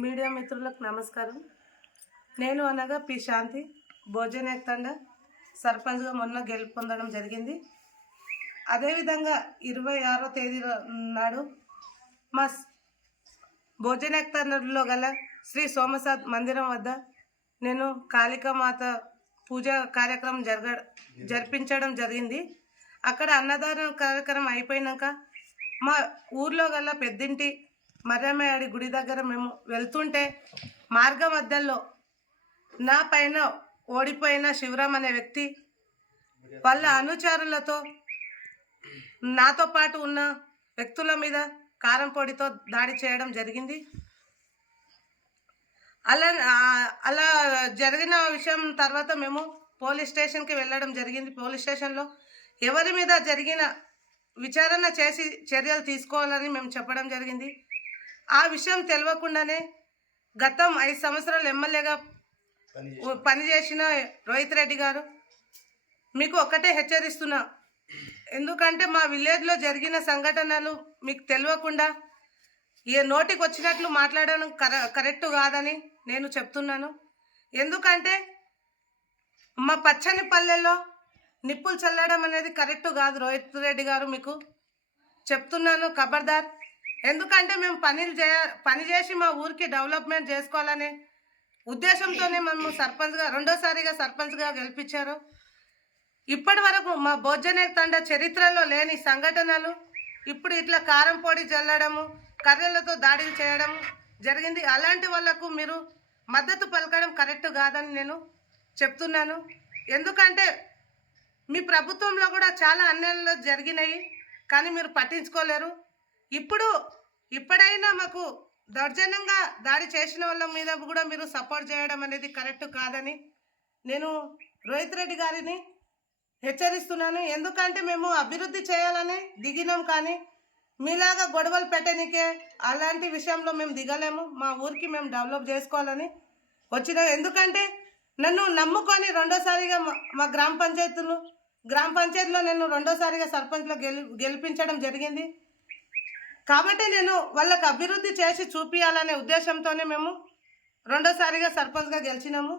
Media మిత్రులకు నమస్కారం. నేను అనగా పి శాంతి భోజనేక్ తండ సర్పంచ్గా మొన్న గెలుపొందడం జరిగింది. అదేవిధంగా 26వ తేదీ నాడు మా భోజనేక్ తండలో గల శ్రీ సోమసాద్ మందిరం వద్ద నేను కాళికామాత పూజ కార్యక్రమం జరిపించడం జరిగింది. అక్కడ అన్నదాన కార్యక్రమం అయిపోయినాక మా ఊర్లో గల పెద్దింటి మర్రమ్మయాడి గుడి దగ్గర మేము వెళ్తుంటే మార్గ మధ్యలో నా పైన ఓడిపోయిన శివరామ్ అనే వ్యక్తి వాళ్ళ అనుచరులతో నాతో పాటు ఉన్న వ్యక్తుల మీద కారం పొడితో దాడి చేయడం జరిగింది. అలా జరిగిన విషయం తర్వాత మేము పోలీస్ స్టేషన్కి వెళ్ళడం జరిగింది. పోలీస్ స్టేషన్లో ఎవరి మీద జరిగిన విచారణ చేసి చర్యలు తీసుకోవాలని మేము చెప్పడం జరిగింది. ఆ విషయం తెలియకుండానే గతం 5 సంవత్సరాలు ఎమ్మెల్యేగా పనిచేసిన రోహిత్ రెడ్డి గారు మీకు ఒక్కటే హెచ్చరిస్తున్నా, ఎందుకంటే మా విలేజ్లో జరిగిన సంఘటనలు మీకు తెలియకుండా ఏ నోటికి వచ్చినట్లు మాట్లాడడం కరెక్ట్ కాదని నేను చెప్తున్నాను. ఎందుకంటే మా పచ్చని పల్లెల్లో నిప్పులు చల్లడం అనేది కరెక్ట్ కాదు. రోహిత్ రెడ్డి గారు మీకు చెప్తున్నాను, ఖబర్దార్. ఎందుకంటే మేము పని చేసి మా ఊరికి డెవలప్మెంట్ చేసుకోవాలనే ఉద్దేశంతోనే మేము రెండోసారిగా సర్పంచ్గా గెలిపించారు. ఇప్పటి వరకు మా భోజనేక్ తండ చరిత్రలో లేని సంఘటనలు ఇప్పుడు ఇట్లా కారం పొడి చల్లడము, కర్రలతో దాడులు చేయడం జరిగింది. అలాంటి వాళ్లకు మీరు మద్దతు పలకడం కరెక్ట్ కాదని నేను చెప్తున్నాను. ఎందుకంటే మీ ప్రభుత్వంలో కూడా చాలా అన్యాయాలు జరిగినాయి, కానీ మీరు పట్టించుకోలేరు. ఇప్పుడైనా మాకు దౌర్జన్యంగా దాడి చేసిన వాళ్ళ మీద కూడా మీరు సపోర్ట్ చేయడం అనేది కరెక్ట్ కాదని నేను రోహిత్ రెడ్డి గారిని హెచ్చరిస్తున్నాను. ఎందుకంటే మేము అభివృద్ధి చేయాలని దిగినాం, కానీ మీలాగా గొడవలు పెట్టడానికే అలాంటి విషయంలో మేము దిగలేము. మా ఊరికి మేము డెవలప్ చేసుకోవాలని వచ్చినాం. ఎందుకంటే నన్ను నమ్ముకొని రెండోసారిగా మా గ్రామ పంచాయతీలో నేను రెండోసారిగా సర్పంచ్లో గెలిపించడం జరిగింది. కాబట్టి నేను వాళ్ళకి అభివృద్ధి చేసి చూపించాలనే ఉద్దేశంతోనే మేము రెండోసారిగా సర్పంచ్గా గెలిచినాము.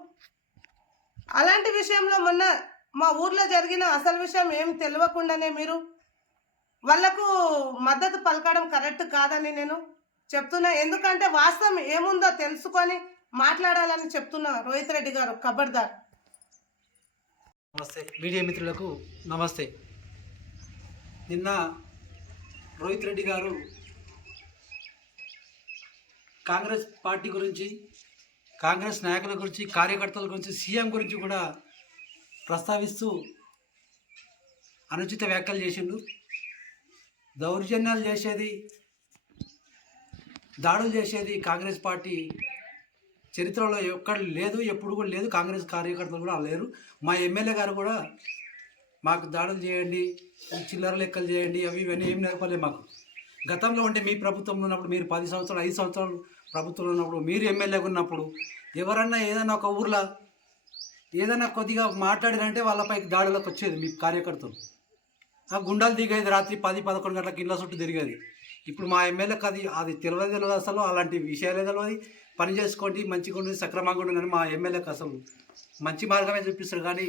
అలాంటి విషయంలో మొన్న మా ఊర్లో జరిగిన అసలు విషయం ఏం తెలియకుండానే మీరు వాళ్లకు మద్దతు పలకడం కరెక్ట్ కాదని నేను చెప్తున్నా. ఎందుకంటే వాస్తవం ఏముందో తెలుసుకొని మాట్లాడాలని చెప్తున్నా. రోహిత్ రెడ్డి గారు ఖబర్దార్. నమస్తే మీడియా మిత్రులకు నమస్తే. నిన్న రోహిత్ రెడ్డి గారు కాంగ్రెస్ పార్టీ గురించి, కాంగ్రెస్ నాయకుల గురించి, కార్యకర్తల గురించి, సీఎం గురించి కూడా ప్రస్తావిస్తూ అనుచిత వ్యాఖ్యలు చేసిండు. దౌర్జన్యాలు చేసేది, దాడులు చేసేది కాంగ్రెస్ పార్టీ చరిత్రలో ఎక్కడ లేదు, ఎప్పుడు కూడా లేదు. కాంగ్రెస్ కార్యకర్తలు కూడా లేరు. మా ఎమ్మెల్యే గారు కూడా మాకు దాడులు చేయండి, చిల్లర లెక్కలు చేయండి, అవి ఇవన్నీ ఏం నేర్పలేదు మాకు. గతంలో ఉంటే మీ ప్రభుత్వంలో ఉన్నప్పుడు, మీరు 10 సంవత్సరాలు 5 సంవత్సరాలు ప్రభుత్వంలో ఉన్నప్పుడు, మీరు ఎమ్మెల్యేగా ఉన్నప్పుడు ఎవరన్నా ఏదైనా ఒక ఊర్లో ఏదైనా కొద్దిగా మాట్లాడారంటే వాళ్ళపై దాడులకు వచ్చేది మీ కార్యకర్తలు. ఆ గుండాలు దిగేది, రాత్రి 10-11 గంటలకు ఇళ్ళ చుట్టూ తిరిగేది. ఇప్పుడు మా ఎమ్మెల్యేకి అది తెలియదు, అసలు అలాంటి విషయాలే తెలియదు. పని చేసుకోండి, మంచిగా ఉండి సక్రమంగా ఉండి, కానీ మా ఎమ్మెల్యేకి అసలు మంచి మార్గమే చూపిస్తాడు, కానీ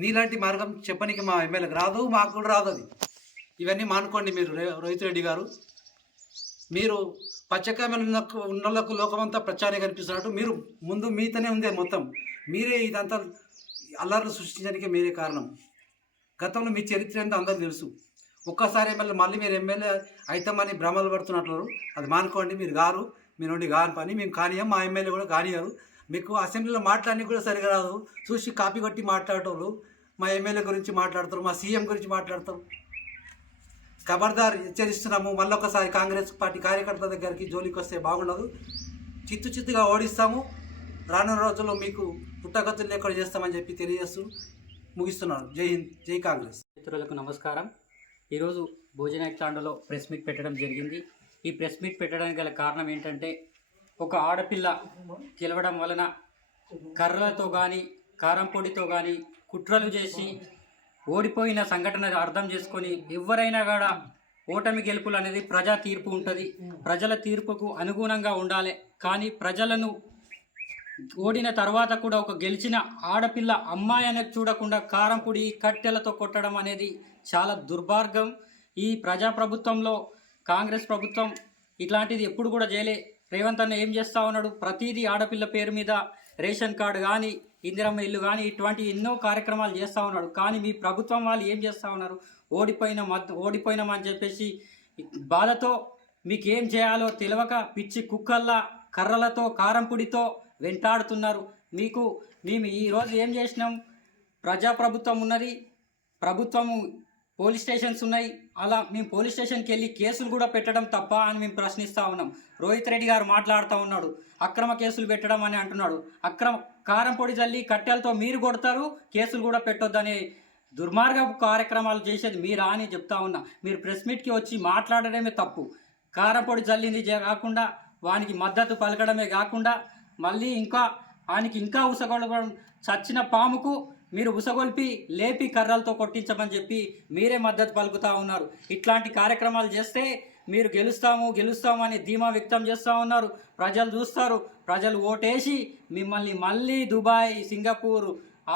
నీలాంటి మార్గం చెప్పనికి మా ఎమ్మెల్యేకి రాదు, మాకు కూడా రాదు. అది ఇవన్నీ మానుకోండి. మీరు రోహిత్ రెడ్డి గారు, మీరు పచ్చకాయలు ఉన్నలకు లోకమంతా ప్రచారం కనిపిస్తున్నట్టు మీరు ముందు మీతోనే ఉంది మొత్తం. మీరే ఇదంతా అల్లర్లు సృష్టించడానికి మీరే కారణం. గతంలో మీ చరిత్ర అంతా అందరూ తెలుసు. ఒక్కసారి మళ్ళీ మీరు ఎమ్మెల్యే అయితామని భ్రమలు పడుతున్నట్లు అది మానుకోండి. మీరు గారు, మీ నుండి కాని పని మేము కానియం, మా ఎమ్మెల్యే కూడా కానియారు. మీకు అసెంబ్లీలో మాట్లాడడానికి కూడా సరిగా రాదు. చూసి కాపీ కొట్టి మాట్లాడేటోళ్ళు మా ఎమ్మెల్యే గురించి మాట్లాడతారు, మా సీఎం గురించి మాట్లాడతారు. ఖబర్దార్, హెచ్చరిస్తున్నాము. మళ్ళొకసారి కాంగ్రెస్ పార్టీ కార్యకర్తల దగ్గరికి జోలికి వస్తే బాగుండదు. చిత్తుగా ఓడిస్తాము. రానున్న రోజుల్లో మీకు పుట్టగతులు లేకుండా చేస్తామని చెప్పి తెలియజేస్తూ ముగిస్తున్నాను. జై హింద్, జై కాంగ్రెస్. మిత్రులకు నమస్కారం. ఈరోజు భోజనేక్ తాండలో ప్రెస్ మీట్ పెట్టడం జరిగింది. ఈ ప్రెస్ మీట్ పెట్టడానికి గల కారణం ఏంటంటే, ఒక ఆడపిల్ల గెలవడం వలన కర్రలతో కానీ కారం పొడితో కానీ కుట్రలు చేసి ఓడిపోయిన సంఘటన అర్థం చేసుకొని ఎవరైనా కూడా ఓటమి గెలుపులు అనేది ప్రజా తీర్పు ఉంటుంది. ప్రజల తీర్పుకు అనుగుణంగా ఉండాలి. కానీ ప్రజలను ఓడిన తర్వాత కూడా ఒక గెలిచిన ఆడపిల్ల అమ్మాయి అనేది చూడకుండా కారం పొడి కట్టెలతో కొట్టడం అనేది చాలా దుర్మార్గం. ఈ ప్రజాప్రభుత్వంలో కాంగ్రెస్ ప్రభుత్వం ఇట్లాంటిది ఎప్పుడు కూడా చేయలే. రేవంత్ అన్న ఏం చేస్తూ ఉన్నాడు, ప్రతిదీ ఆడపిల్ల పేరు మీద రేషన్ కార్డు కానీ ఇందిరమ్మ ఇల్లు కానీ ఇటువంటి ఎన్నో కార్యక్రమాలు చేస్తూ ఉన్నాడు. కానీ మీ ప్రభుత్వం వాళ్ళు ఏం చేస్తూ ఉన్నారు, ఓడిపోయినామని చెప్పేసి బాధతో మీకు ఏం చేయాలో తెలియక పిచ్చి కుక్కల్లా కర్రలతో కారంపుడితో వెంటాడుతున్నారు. మేము ఈరోజు ఏం చేసినాం, ప్రజాప్రభుత్వం ఉన్నది, ప్రభుత్వము పోలీస్ స్టేషన్స్ ఉన్నాయి, అలా మేము పోలీస్ స్టేషన్కి వెళ్ళి కేసులు కూడా పెట్టడం తప్ప అని మేము ప్రశ్నిస్తూ ఉన్నాం. రోహిత్ రెడ్డి గారు మాట్లాడుతూ ఉన్నాడు, అక్రమ కేసులు పెట్టడం అని అంటున్నాడు. కారం పొడి జల్లి కట్టెలతో మీరు కొడతారు, కేసులు కూడా పెట్టొద్దనే దుర్మార్గ కార్యక్రమాలు చేసేది మీరా అని చెప్తా ఉన్నా. మీరు ప్రెస్ మీట్కి వచ్చి మాట్లాడడమే తప్పు. కారం పొడి జల్లింది కాకుండా వానికి మద్దతు పలకడమే కాకుండా మళ్ళీ ఆయనకి ఇంకా ఉసగొలపడం, చచ్చిన పాముకు మీరు ఉసగొల్పి లేపి కర్రలతో కొట్టించమని చెప్పి మీరే మద్దతు పలుకుతూ ఉన్నారు. ఇట్లాంటి కార్యక్రమాలు చేస్తే మీరు గెలుస్తాము అని ధీమా వ్యక్తం చేస్తూ ఉన్నారు. ప్రజలు చూస్తారు, ప్రజలు ఓటేసి మిమ్మల్ని మళ్ళీ దుబాయ్, సింగపూర్,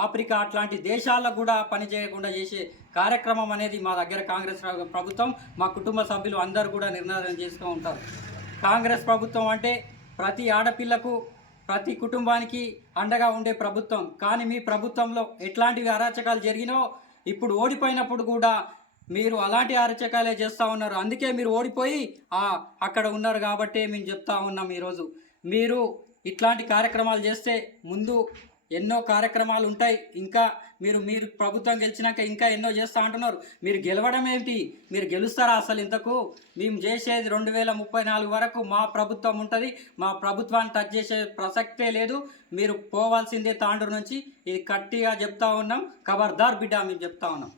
ఆఫ్రికా అట్లాంటి దేశాలకు కూడా పనిచేయకుండా చేసే కార్యక్రమం అనేది మా దగ్గర కాంగ్రెస్ ప్రభుత్వం, మా కుటుంబ సభ్యులు అందరూ కూడా నిర్ణయం చేస్తూ ఉంటారు. కాంగ్రెస్ ప్రభుత్వం అంటే ప్రతి ఆడపిల్లకు, ప్రతి కుటుంబానికి అండగా ఉండే ప్రభుత్వం. కానీ మీ ప్రభుత్వంలో ఎట్లాంటివి అరాచకాలు జరిగినో ఇప్పుడు ఓడిపోయినప్పుడు కూడా మీరు అలాంటి అరాచకాలే చేస్తూ ఉన్నారు. అందుకే మీరు ఓడిపోయి అక్కడ ఉన్నారు కాబట్టి మేము చెప్తా ఉన్నాం. ఈరోజు మీరు ఇట్లాంటి కార్యక్రమాలు చేస్తే ముందు ఎన్నో కార్యక్రమాలు ఉంటాయి. ఇంకా మీరు ప్రభుత్వం గెలిచినాక ఇంకా ఎన్నో చేస్తూ అంటున్నారు. మీరు గెలవడం ఏంటి, మీరు గెలుస్తారా అసలు? ఇంతకు మేము చేసేది 2034 వరకు మా ప్రభుత్వం ఉంటుంది. మా ప్రభుత్వాన్ని టచ్ చేసే ప్రసక్తే లేదు. మీరు పోవాల్సిందే తాండూరు నుంచి. ఇది గట్టిగా చెప్తా ఉన్నాం. ఖబర్దార్ బిడ్డ మేము చెప్తా ఉన్నాం.